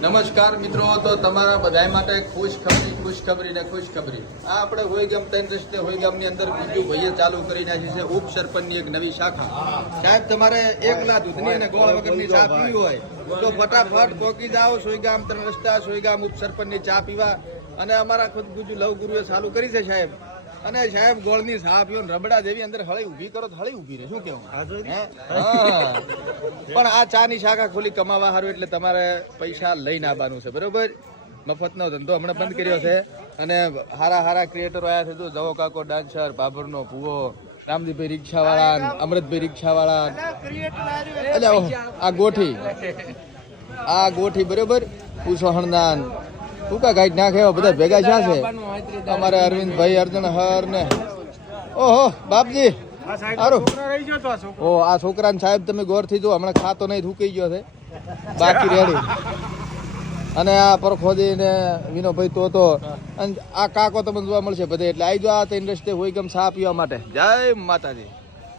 નમસ્કાર મિત્રો, તો તમારા બધા માટે ખુશખબરી ને ખુશખબરી. આ આપણે હોયગામ 3 રસ્તે હોયગામની અંદર બીજું ભાઈએ ચાલુ કરી નાખી છે ઉપ સરપંચની એક નવી શાખા. સાહેબ, તમારે એકલા દૂધની અને ગોળ વગરની ચા પીવી હોય તો ફટાફટ પોકી જાઓ સોયગામ 3 રસ્તા સોયગામ ઉપ સરપંચની ચા પીવા. અને અમારા ખુદ ગુજુ લવ ગુરુએ ચાલુ કરી છે સાહેબ. અને સાહેબ, ગોળની ચા પીવો રબડા જેવી અંદર હળી ઊભી કરો તો હળી ઊભી રહે. શું કેવું? પણ આ ચા ની શાખા ખોલી કમાવા સારું એટલે તમારે પૈસા લઈને આવવાનું છે, બરોબર? મફતનો ધંધો હમણાં બંધ કર્યો છે અને હારા ક્રિએટરો આવ્યા છે. તો જવો કાકો ડાન્સર, બાબરનો ભૂવો, રામદીભાઈ રિક્ષાવાળા, અમૃતભાઈ રિક્ષાવાળા, એટલે આ ગોઠી બરોબર, ઉસોહણદાન ટૂંકા ગાઈડ નાખે એવા બધા ભેગા થયા છે. અમારે અરવિંદભાઈ અર્જુન હર ને ઓહો બાપજી સારું. ઓ આ છોકરાને સાહેબ તમે ગોરથી જો, હમણાં ખાતો નહીં થૂકી ગયો છે બાકી રેડી. અને આ પરખોદી ને વિનોભાઈ તો અને આ કાકો તમને જોવા મળશે બધે. એટલે આવી જો આ ઇન્ડસ્ટ્રી હોય ગમ ચા પીવા માટે. જય માતાજી.